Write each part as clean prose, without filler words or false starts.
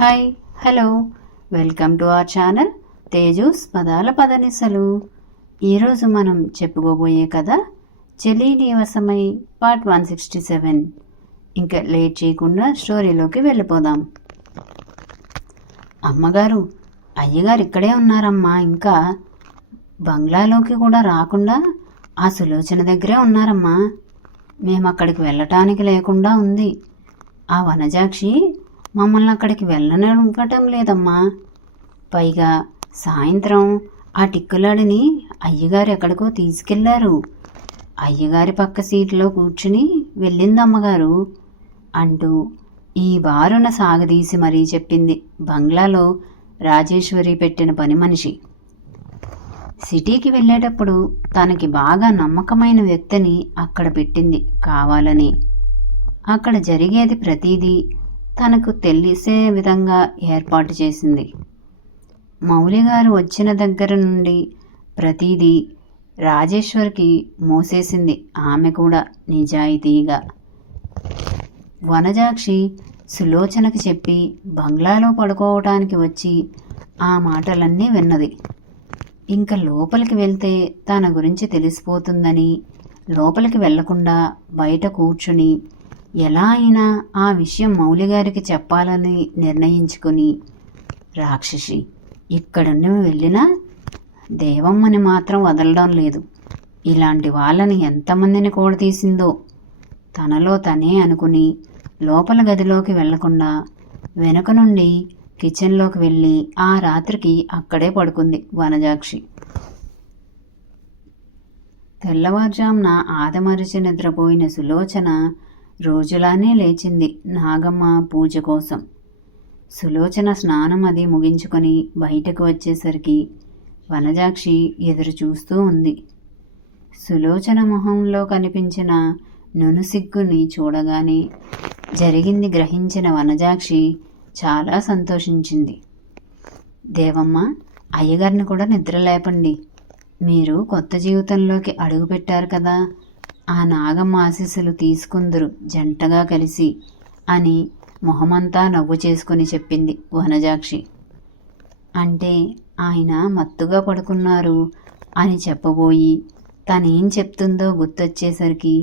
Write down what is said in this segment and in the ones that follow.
Hi hello welcome to our channel Teju's పదాల పదనిసలు. ఈరోజు మనం చెప్పుకోబోయే కథ చెలి నీవసమై పార్ట్ 167. ఇంకా లేట్ చేయకుండా స్టోరీలోకి వెళ్ళిపోదాం. అమ్మగారు, అయ్యగారు ఇక్కడే ఉన్నారమ్మా. ఇంకా బంగ్లాలోకి కూడా రాకుండా ఆ సులోచన దగ్గరే ఉన్నారమ్మా. మేము అక్కడికి వెళ్ళటానికి లేకుండా ఉంది. ఆ వనజాక్షి మమ్మల్ని అక్కడికి వెళ్ళనివ్వటం లేదమ్మా. పైగా సాయంత్రం ఆ టిక్కులాడిని అయ్యగారు ఎక్కడికో తీసుకెళ్లారు. అయ్యగారి పక్క సీట్లో కూర్చుని వెళ్ళిందమ్మగారు అంటూ ఈ బారున సాగదీసి మరీ చెప్పింది బంగ్లాలో రాజేశ్వరి పెట్టిన పని మనిషి. సిటీకి వెళ్ళేటప్పుడు తనకి బాగా నమ్మకమైన వ్యక్తిని అక్కడ పెట్టింది కావాలని. అక్కడ జరిగేది ప్రతిదీ తనకు తెలిసే విధంగా ఏర్పాటు చేసింది. మౌలిగారు వచ్చిన దగ్గర నుండి ప్రతిదీ రాజేశ్వర్కి మోసేసింది ఆమె కూడా నిజాయితీగా. వనజాక్షి సులోచనకి చెప్పి బంగ్లాలో పడుకోవటానికి వచ్చి ఆ మాటలన్నీ విన్నది. ఇంకా లోపలికి వెళ్తే తన గురించి తెలిసిపోతుందని లోపలికి వెళ్లకుండా బయట కూర్చుని ఎలా అయినా ఆ విషయం మౌలిగారికి చెప్పాలని నిర్ణయించుకుని, రాక్షసి ఇక్కడుండి వెళ్ళినా దేవమ్మని మాత్రం వదలడం లేదు. ఇలాంటి వాళ్ళని ఎంతమందిని కూడతీసిందో తనలో తనే అనుకుని లోపల గదిలోకి వెళ్లకుండా వెనుక నుండి కిచెన్లోకి వెళ్ళి ఆ రాత్రికి అక్కడే పడుకుంది వనజాక్షి. తెల్లవారుజామున ఆదమరిచి నిద్రపోయిన సులోచన రోజులానే లేచింది నాగమ్మ పూజ కోసం. సులోచన స్నానం అది ముగించుకొని బయటకు వచ్చేసరికి వనజాక్షి ఎదురు చూస్తూ ఉంది. సులోచన మొహంలో కనిపించిన నునుసిగ్గుని చూడగానే జరిగింది గ్రహించిన వనజాక్షి చాలా సంతోషించింది. దేవమ్మ, అయ్యగారిని కూడా నిద్ర లేపండి. మీరు కొత్త జీవితంలోకి అడుగుపెట్టారు కదా, ఆ నాగమ్మ ఆశీస్సులు తీసుకుందరు జంటగా కలిసి అని మొహమంతా నవ్వు చేసుకుని చెప్పింది వనజాక్షి. అంటే ఆయన మత్తుగా పడుకున్నారు అని చెప్పబోయి తనేం చెప్తుందో గుర్తొచ్చేసరికి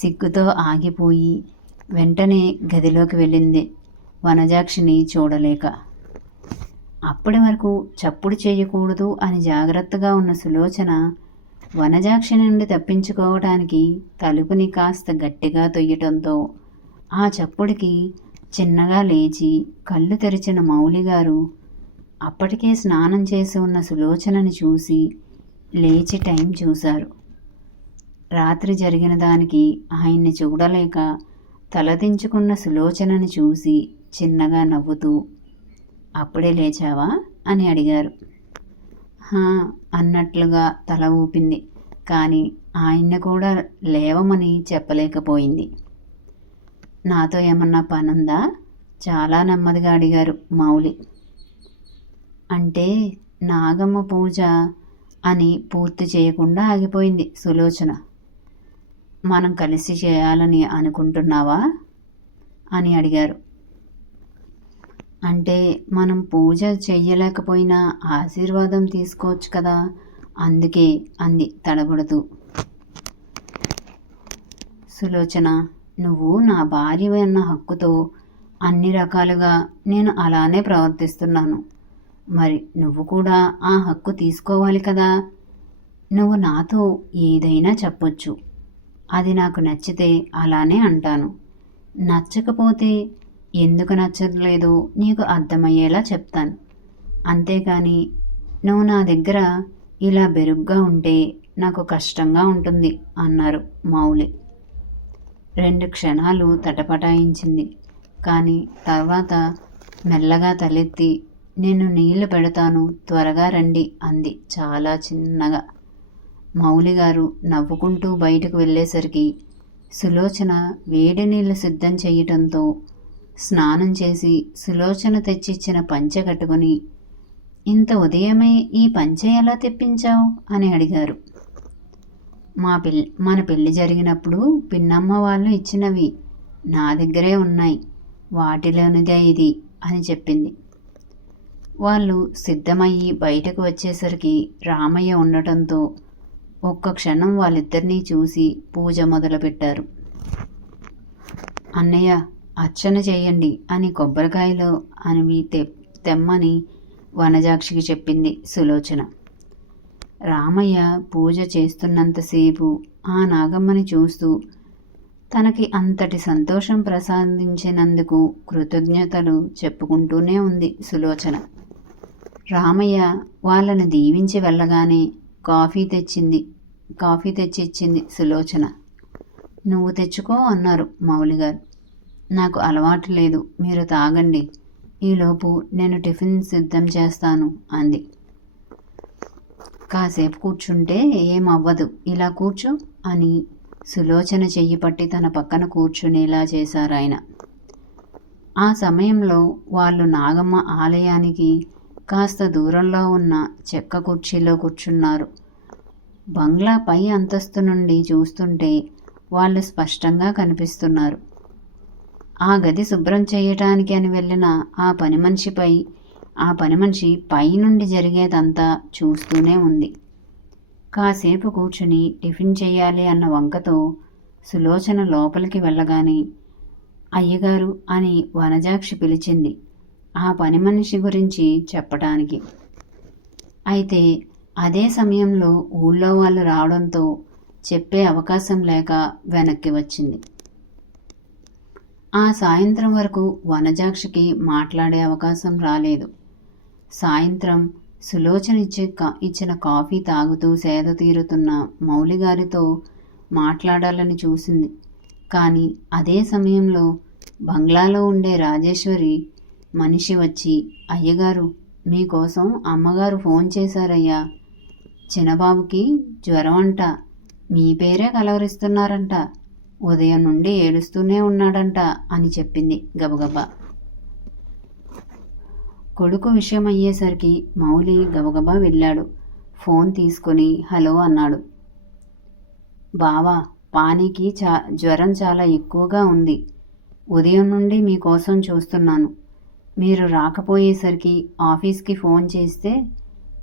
సిగ్గుతో ఆగిపోయి వెంటనే గదిలోకి వెళ్ళింది వనజాక్షిని చూడలేక. అప్పటి వరకు చప్పుడు చేయకూడదు అని జాగ్రత్తగా ఉన్న సులోచన వనజాక్షి నుండి తప్పించుకోవడానికి తలుపుని కాస్త గట్టిగా తొయ్యటంతో ఆ చప్పుడికి చిన్నగా లేచి కళ్ళు తెరిచిన మౌలిగారు అప్పటికే స్నానం చేసి ఉన్న సులోచనని చూసి లేచి టైం చూశారు. రాత్రి జరిగిన దానికి ఆయన్ని చూడలేక తలదించుకున్న సులోచనని చూసి చిన్నగా నవ్వుతూ, అప్పుడే లేచావా అని అడిగారు. అన్నట్లుగా తల ఊపింది. కానీ ఆయన్ని కూడా లేవమని చెప్పలేకపోయింది. నాతో ఏమన్నా పనుందా? చాలా నెమ్మదిగా అడిగారు మౌలి. అంటే నాగమ్మ పూజ అని పూర్తి చేయకుండా ఆగిపోయింది సులోచన. మనం కలిసి చేయాలని అనుకుంటున్నావా అని అడిగారు. అంటే మనం పూజ చెయ్యలేకపోయినా ఆశీర్వాదం తీసుకోవచ్చు కదా, అందుకే అంది తడబడుతూ. సులోచన, నువ్వు నా భార్య అన్న హక్కుతో అన్ని రకాలుగా నేను అలానే ప్రవర్తిస్తున్నాను. మరి నువ్వు కూడా ఆ హక్కు తీసుకోవాలి కదా. నువ్వు నాతో ఏదైనా చెప్పొచ్చు. అది నాకు నచ్చితే అలానే అంటాను. నచ్చకపోతే ఎందుకు నచ్చట్లేదో నీకు అర్థమయ్యేలా చెప్తాను. అంతేకాని నువ్వు నా దగ్గర ఇలా బెరుగ్గా ఉంటే నాకు కష్టంగా ఉంటుంది అన్నారు మౌలి. 2 క్షణాలు తటపటాయించింది. కానీ తర్వాత మెల్లగా తలెత్తి, నేను నీళ్లు పెడతాను, త్వరగా రండి అంది చాలా చిన్నగా. మౌలిగారు నవ్వుకుంటూ బయటకు వెళ్ళేసరికి సులోచన వేడి నీళ్లు సిద్ధం చేయటంతో స్నానం చేసి సులోచన తెచ్చిచ్చిన పంచె కట్టుకుని, ఇంత ఉదయమే ఈ పంచె ఎలా తెప్పించావు అని అడిగారు. మన పెళ్లి జరిగినప్పుడు పిన్నమ్మ వాళ్ళు ఇచ్చినవి నా దగ్గరే ఉన్నాయి. వాటిలోనిదే ఇది అని చెప్పింది. వాళ్ళు సిద్ధమయ్యి బయటకు వచ్చేసరికి రామయ్య ఉండటంతో ఒక్క క్షణం వాళ్ళిద్దరినీ చూసి పూజ మొదలుపెట్టారు. అన్నయ్య, అర్చన చేయండి అని కొబ్బరికాయలో అనివి తెమ్మని వనజాక్షికి చెప్పింది సులోచన. రామయ్య పూజ చేస్తున్నంతసేపు ఆ నాగమ్మని చూస్తూ తనకి అంతటి సంతోషం ప్రసాదించినందుకు కృతజ్ఞతలు చెప్పుకుంటూనే ఉంది సులోచన. రామయ్య వాళ్ళని దీవించి వెళ్ళగానే కాఫీ తెచ్చి ఇచ్చింది సులోచన. నువ్వు తెచ్చుకో అన్నారు మౌలిగారు. నాకు అలవాటు లేదు, మీరు తాగండి, ఈలోపు నేను టిఫిన్ సిద్ధం చేస్తాను అంది. కాసేపు కూర్చుంటే ఏమవ్వదు, ఇలా కూర్చో అని సులోచన చెయ్యి పట్టి తన పక్కన కూర్చునేలా చేశారాయన. ఆ సమయంలో వాళ్ళు నాగమ్మ ఆలయానికి కాస్త దూరంలో ఉన్న చెక్క కుర్చీలో కూర్చున్నారు. బంగ్లా పై అంతస్తు నుండి చూస్తుంటే వాళ్ళు స్పష్టంగా కనిపిస్తున్నారు. ఆ గది శుభ్రం చేయటానికి అని వెళ్ళిన ఆ పని మనిషి పైనుండి జరిగేదంతా చూస్తూనే ఉంది. కాసేపు కూర్చుని టిఫిన్ చేయాలి అన్న వంకతో సులోచన లోపలికి వెళ్ళగానే అయ్యగారు అని వనజాక్షి పిలిచింది ఆ పని మనిషి గురించి చెప్పటానికి. అయితే అదే సమయంలో ఊళ్ళో వాళ్ళు రావడంతో చెప్పే అవకాశం లేక వెనక్కి వచ్చింది. ఆ సాయంత్రం వరకు వనజాక్షికి మాట్లాడే అవకాశం రాలేదు. సాయంత్రం సులోచన ఇచ్చిన కాఫీ తాగుతూ సేద తీరుతున్న మౌలిగారితో మాట్లాడాలని చూసింది. కానీ అదే సమయంలో బంగ్లాలో ఉండే రాజేశ్వరి మనిషి వచ్చి, అయ్యగారు, మీకోసం అమ్మగారు ఫోన్ చేశారయ్యా, చిన్నబాబుకి జ్వరం అంట, మీ పేరే కలవరిస్తున్నారంట, ఉదయం నుండి ఏడుస్తూనే ఉన్నాడంట అని చెప్పింది గబగబా. కొడుకు విషయం అయ్యేసరికి మౌలి గబగబా వెళ్ళాడు. ఫోన్ తీసుకొని హలో అన్నాడు. బావా, పానీకి జ్వరం చాలా ఎక్కువగా ఉంది. ఉదయం నుండి మీకోసం చూస్తున్నాను. మీరు రాకపోయేసరికి ఆఫీస్కి ఫోన్ చేస్తే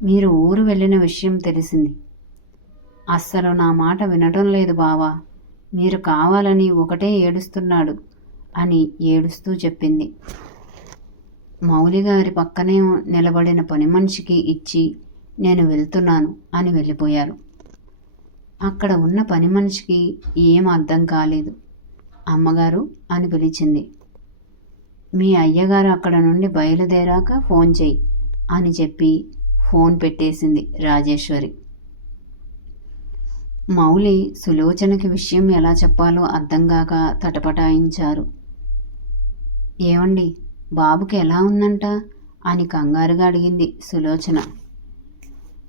మీరు ఊరు వెళ్ళిన విషయం తెలిసింది. అస్సలు నా మాట వినటం లేదు బావా, మీరు కావాలని ఒకటే ఏడుస్తున్నాడు అని ఏడుస్తూ చెప్పింది. మౌలిగారి పక్కనే నిలబడిన పని మనిషికి ఇచ్చి నేను వెళ్తున్నాను అని వెళ్ళిపోయారు. అక్కడ ఉన్న పని మనిషికి ఏం అర్థం కాలేదు. అమ్మగారు అని పిలిచింది. మీ అయ్యగారు అక్కడ నుండి బయలుదేరాక ఫోన్ చెయ్యి అని చెప్పి ఫోన్ పెట్టేసింది రాజేశ్వరి. మౌలి సులోచనకి విషయం ఎలా చెప్పాలో అర్థం కాక తటపటాయించారు. ఏమండి, బాబుకి ఎలా ఉందంట అని కంగారుగా అడిగింది సులోచన.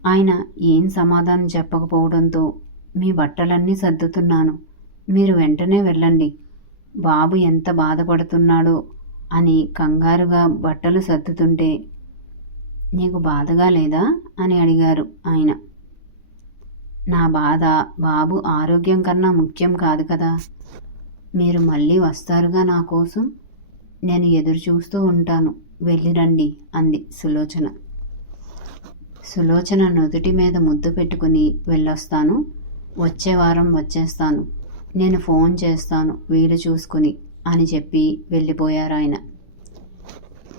ఆయన ఏం సమాధానం చెప్పకపోవడంతో మీ బట్టలన్నీ సర్దుతున్నాను, మీరు వెంటనే వెళ్ళండి, బాబు ఎంత బాధపడుతున్నాడో అని కంగారుగా బట్టలు సర్దుతుంటే, నీకు బాధగా లేదా అని అడిగారు ఆయన. నా బాధ బాబు ఆరోగ్యం కన్నా ముఖ్యం కాదు కదా, మీరు మళ్ళీ వస్తారుగా నా కోసం, నేను ఎదురు చూస్తూ ఉంటాను, వెళ్ళిరండి అంది సులోచన. సులోచన నుదుటి మీద ముద్దు పెట్టుకుని వెళ్ళొస్తాను, వచ్చే వారం వచ్చేస్తాను, నేను ఫోన్ చేస్తాను వీలు చూసుకుని అని చెప్పి వెళ్ళిపోయారాయన.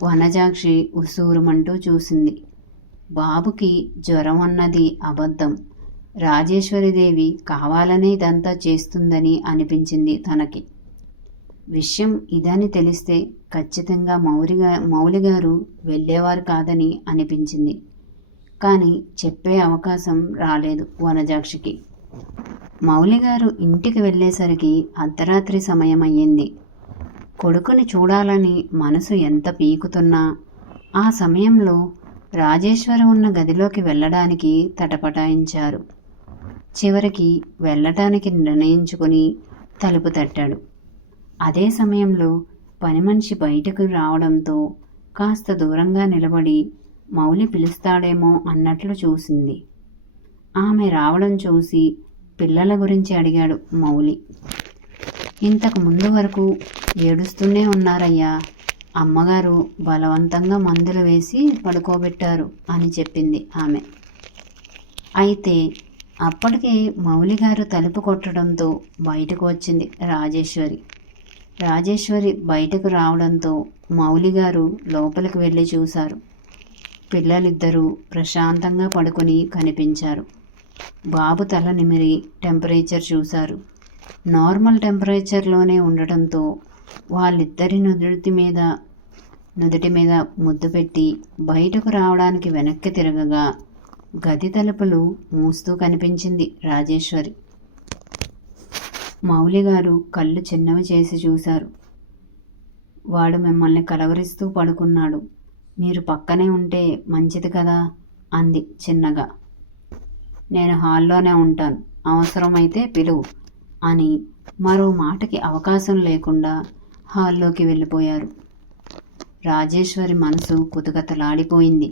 వనజాక్షి ఉసూరుమంటూ చూసింది. బాబుకి జ్వరం అన్నది అబద్ధం, రాజేశ్వరిదేవి కావాలనే ఇదంతా చేస్తుందని అనిపించింది తనకి. విషయం ఇదని తెలిస్తే ఖచ్చితంగా మౌలిగారు వెళ్ళేవారు కాదని అనిపించింది. కానీ చెప్పే అవకాశం రాలేదు వనజాక్షికి. మౌలిగారు ఇంటికి వెళ్ళేసరికి అర్ధరాత్రి సమయం అయ్యింది. కొడుకుని చూడాలని మనసు ఎంత పీకుతున్నా ఆ సమయంలో రాజేశ్వరి ఉన్న గదిలోకి వెళ్ళడానికి తటపటాయించారు. చివరికి వెళ్ళటానికి నిర్ణయించుకుని తలుపు తట్టాడు. అదే సమయంలో పని మనిషి బయటకు రావడంతో కాస్త దూరంగా నిలబడి మౌలి పిలుస్తాడేమో అన్నట్లు చూసింది. ఆమె రావడం చూసి పిల్లల గురించి అడిగాడు మౌలి. ఇంతకు ముందు వరకు ఏడుస్తూనే ఉన్నారయ్యా, అమ్మగారు బలవంతంగా మందులు వేసి పడుకోబెట్టారు అని చెప్పింది ఆమె. అయితే అప్పటికే మౌలిగారు తలుపు కొట్టడంతో బయటకు వచ్చింది రాజేశ్వరి. రాజేశ్వరి బయటకు రావడంతో మౌలిగారు లోపలికి వెళ్ళి చూశారు. పిల్లలిద్దరూ ప్రశాంతంగా పడుకొని కనిపించారు. బాబు తల నిమిరి టెంపరేచర్ చూశారు. నార్మల్ టెంపరేచర్లోనే ఉండటంతో వాళ్ళిద్దరి నుదుటి మీద ముద్దు పెట్టి బయటకు రావడానికి వెనక్కి తిరగగా గది తలుపులు మూస్తూ కనిపించింది రాజేశ్వరి. మౌలిగారు కళ్ళు చిన్నవి చేసి చూశారు. వాడు మిమ్మల్ని కలవరిస్తూ పడుకున్నాడు. మీరు పక్కనే ఉంటే మంచిది కదా అంది చిన్నగా. నేను హాల్లోనే ఉంటాను, అవసరమైతే పిలువు అని మరో మాటకి అవకాశం లేకుండా హాల్లోకి వెళ్ళిపోయారు. రాజేశ్వరి మనసు కుతకుతలాడిపోయింది.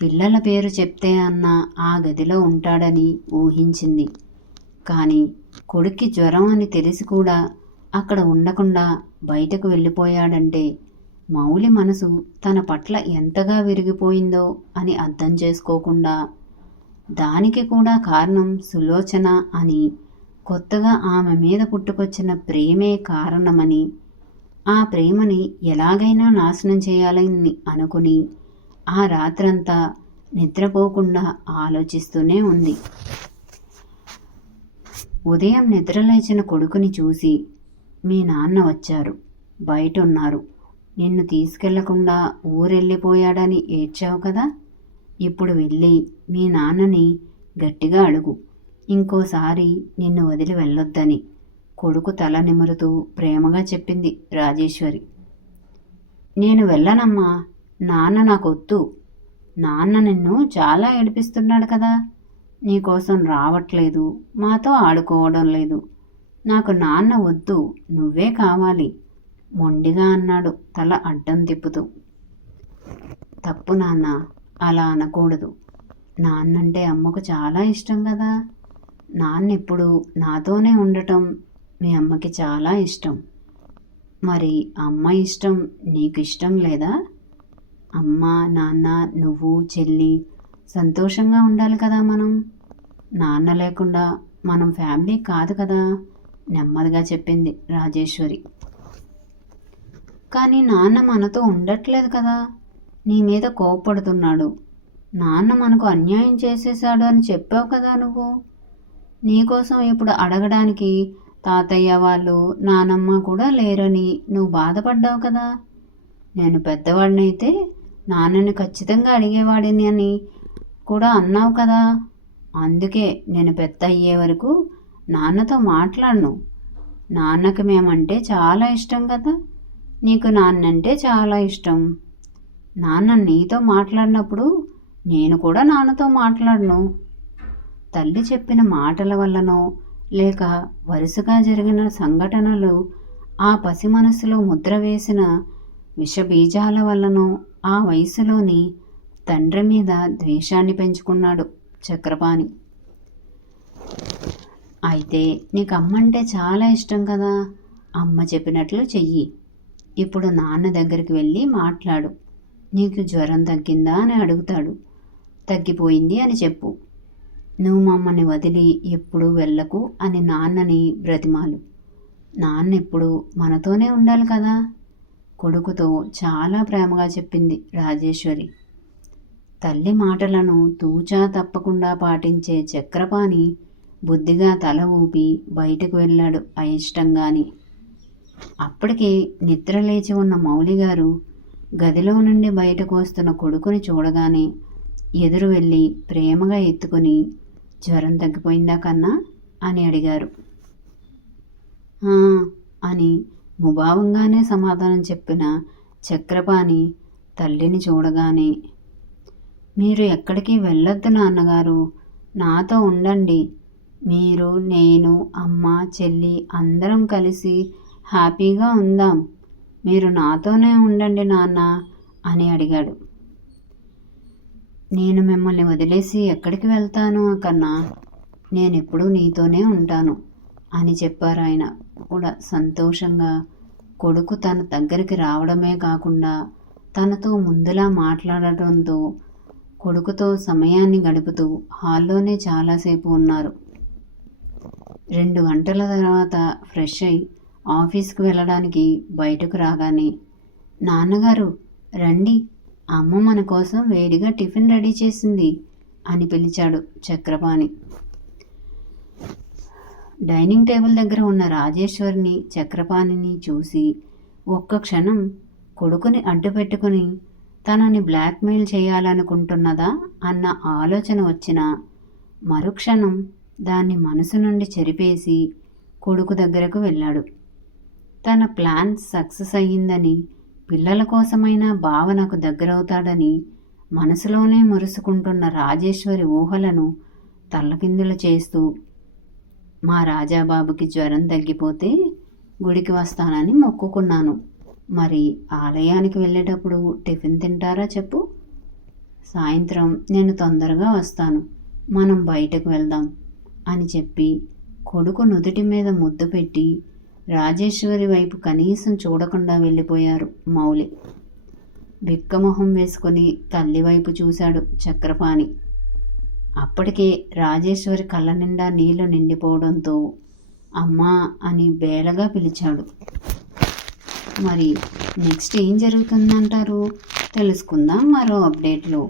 పిల్లల పేరు చెప్తే అన్న ఆ గదిలో ఉంటాడని ఊహించింది. కానీ కొడుక్కి జ్వరం అని తెలిసి కూడా అక్కడ ఉండకుండా బయటకు వెళ్ళిపోయాడంటే మౌలి మనసు తన పట్ల ఎంతగా విరిగిపోయిందో అని అర్థం చేసుకోకుండా దానికి కూడా కారణం సులోచన అని, కొత్తగా ఆమె మీద పుట్టుకొచ్చిన ప్రేమే కారణమని, ఆ ప్రేమని ఎలాగైనా నాశనం చేయాలని అనుకుని ఆ రాత్రంతా నిద్రపోకుండా ఆలోచిస్తూనే ఉంది. ఉదయం నిద్రలేచిన కొడుకుని చూసి, మీ నాన్న వచ్చారు, బయట ఉన్నారు, నిన్ను తీసుకెళ్లకుండా ఊరెళ్ళిపోయాడని ఏడ్చావు కదా, ఇప్పుడు వెళ్ళి మీ నాన్నని గట్టిగా అడుగు, ఇంకోసారి నిన్ను వదిలి వెళ్ళొద్దని కొడుకు తల నిమురుతూ ప్రేమగా చెప్పింది రాజేశ్వరి. నేను వెళ్ళనమ్మా, నాన్న నాకొద్దు. నాన్న నిన్ను చాలా ఏడిపిస్తున్నాడు కదా, నీకోసం రావట్లేదు, మాతో ఆడుకోవడం లేదు. నాకు నాన్న వద్దు, నువ్వే కావాలి మొండిగా అన్నాడు తల అడ్డం తిప్పుతూ. తప్పు నాన్న, అలా అనకూడదు. నాన్నంటే అమ్మకు చాలా ఇష్టం కదా. నాన్న ఇప్పుడు నాతోనే ఉండటం మీ అమ్మకి చాలా ఇష్టం. మరి అమ్మ ఇష్టం నీకు ఇష్టం లేదా? అమ్మ, నాన్న, నువ్వు, చెల్లి సంతోషంగా ఉండాలి కదా మనం. నాన్న లేకుండా మనం ఫ్యామిలీ కాదు కదా, నెమ్మదిగా చెప్పింది రాజేశ్వరి. కానీ నాన్న మనతో ఉండట్లేదు కదా, నీ మీద కోప్పడుతున్నాడు. నాన్న మనకు అన్యాయం చేసేశాడు అని చెప్పావు కదా నువ్వు. నీకోసం ఇప్పుడు అడగడానికి తాతయ్య వాళ్ళు, నానమ్మ కూడా లేరని నువ్వు బాధపడ్డావు కదా. నేను పెద్దవాడినైతే నాన్నని ఖచ్చితంగా అడిగేవాడిని అని కూడా అన్నావు కదా. అందుకే నేను పెద్ద అయ్యే వరకు నాన్నతో మాట్లాడను. నాన్నకి మేమంటే చాలా ఇష్టం కదా, నీకు నాన్నంటే చాలా ఇష్టం. నాన్న నీతో మాట్లాడినప్పుడు నేను కూడా నాన్నతో మాట్లాడను. తల్లి చెప్పిన మాటల వల్లనో లేక వరుసగా జరిగిన సంఘటనలు ఆ పసి మనసులో ముద్ర వేసిన విషబీజాల వల్లనో ఆ వయసులోని తండ్రి మీద ద్వేషాన్ని పెంచుకున్నాడు చక్రపాణి. అయితే నీకు అమ్మంటే చాలా ఇష్టం కదా, అమ్మ చెప్పినట్లు చెయ్యి. ఇప్పుడు నాన్న దగ్గరికి వెళ్ళి మాట్లాడు. నీకు జ్వరం తగ్గిందా అని అడుగుతాడు. తగ్గిపోయింది అని చెప్పు. నువ్వు మమ్మల్ని వదిలి ఎప్పుడు వెళ్ళకు అని నాన్నని బ్రతిమాలు. నాన్న ఎప్పుడు మనతోనే ఉండాలి కదా, కొడుకుతో చాలా ప్రేమగా చెప్పింది రాజేశ్వరి. తల్లి మాటలను తూచా తప్పకుండా పాటించే చక్రపాణి బుద్ధిగా తల ఊపి బయటకు వెళ్ళాడు అయిష్టంగాని. అప్పటికే నిద్రలేచి ఉన్న మౌలిగారు గదిలో నుండి బయటకు వస్తున్న కొడుకుని చూడగానే ఎదురు వెళ్ళి ప్రేమగా ఎత్తుకొని, జ్వరం తగ్గిపోయిందా కన్నా అని అడిగారు. అని ముభావంగానే సమాధానం చెప్పిన చక్రపాణి తల్లిని చూడగానే, మీరు ఎక్కడికి వెళ్ళొద్దు నాన్నగారు, నాతో ఉండండి. మీరు, నేను, అమ్మ, చెల్లి అందరం కలిసి హ్యాపీగా ఉందాం. మీరు నాతోనే ఉండండి నాన్న అని అడిగాడు. నేను మిమ్మల్ని వదిలేసి ఎక్కడికి వెళ్తాను కన్నా, నేనెప్పుడూ నీతోనే ఉంటాను అని చెప్పారు ఆయన కూడా సంతోషంగా కొడుకు తన దగ్గరికి రావడమే కాకుండా తనతో ముందులా మాట్లాడటంతో కొడుకుతో సమయాన్ని గడుపుతూ హాల్లోనే చాలాసేపు ఉన్నారు. 2 గంటల తర్వాత ఫ్రెష్ అయి ఆఫీస్కి వెళ్ళడానికి బయటకు రాగానే, నాన్నగారు రండి, అమ్మ మన కోసం వేడిగా టిఫిన్ రెడీ చేసింది అని పిలిచాడు చక్రపాణి. డైనింగ్ టేబుల్ దగ్గర ఉన్న రాజేశ్వరిని, చక్రపాణిని చూసి ఒక్క క్షణం కొడుకుని అడ్డు పెట్టుకుని తనని బ్లాక్మెయిల్ చేయాలనుకుంటున్నదా అన్న ఆలోచన వచ్చినా మరుక్షణం దాన్ని మనసు నుండి చెరిపేసి కొడుకు దగ్గరకు వెళ్ళాడు. తన ప్లాన్ సక్సెస్ అయ్యిందని, పిల్లల కోసమైనా బావ నాకు దగ్గరవుతాడని మనసులోనే మురుసుకుంటున్న రాజేశ్వరి ఊహలను తల్లకిందులు చేస్తూ, మా రాజాబాబుకి జ్వరం తగ్గిపోతే గుడికి వస్తానని మొక్కుకున్నాను. మరి ఆలయానికి వెళ్ళేటప్పుడు టిఫిన్ తింటారా చెప్పు? సాయంత్రం నేను తొందరగా వస్తాను, మనం బయటకు వెళ్దాం అని చెప్పి కొడుకు నుదుటి మీద ముద్దు పెట్టి రాజేశ్వరి వైపు కనీసం చూడకుండా వెళ్ళిపోయారు మౌలి. బిక్కమొహం వేసుకుని తల్లి వైపు చూశాడు చక్రపాణి. అప్పటికే రాజేశ్వరి కళ్ళ నిండా నీళ్లు నిండిపోవడంతో అమ్మా అని బేలగా పిలిచాడు. మరి నెక్స్ట్ ఏం జరుగుతుందంటారు? తెలుసుకుందాం మరో అప్డేట్లో.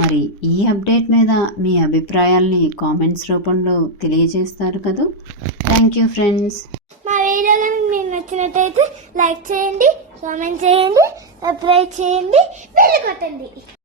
మరి ఈ అప్డేట్ మీద మీ అభిప్రాయాల్ని కామెంట్స్ రూపంలో తెలియజేస్తారు కదా. Thank you friends. మా వీడియో కనుక మీకు నచ్చినట్టయితే లైక్ చేయండి, కామెంట్ చేయండి, సబ్స్క్రైబ్ చేయండి, బెల్ కొట్టండి.